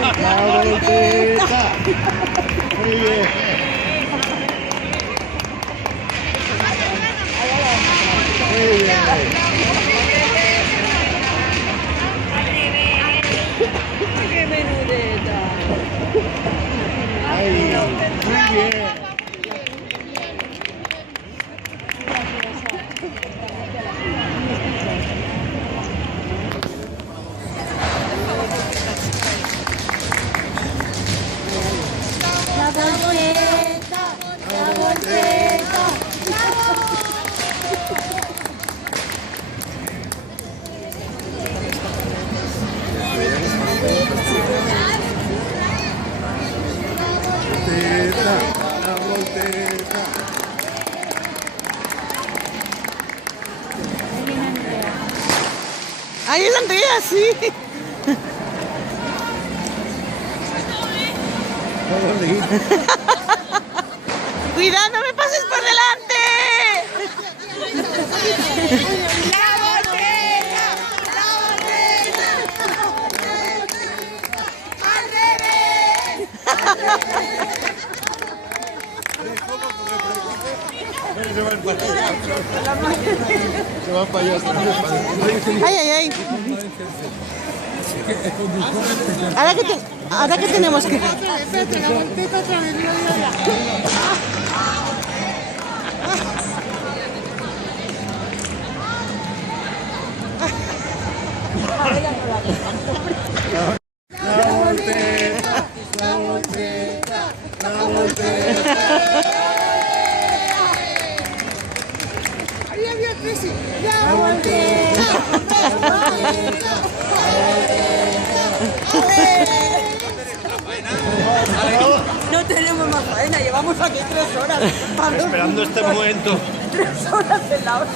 La voltereta. Muy bien. Muy bien. ¡Qué menudeta! Ahí, muy bien. La voltereta, la voltereta, Voltereta, la voltereta. ¡Ahí es Andrea, sí! ¡Cuidado, no me pases por delante! la voltereta, la voltereta, al revés. Se van para allá. Se van para allá. ¡Ay, ay, ay! Ahora que tenemos que... Espérate, la voltereta otra vez, mira, mira, La voltereta, la voltereta, la voltereta. Ahí había tres. La voltereta, la voltereta, No tenemos más faena, llevamos aquí 3 horas. Esperando este momento. 3 horas en la hora.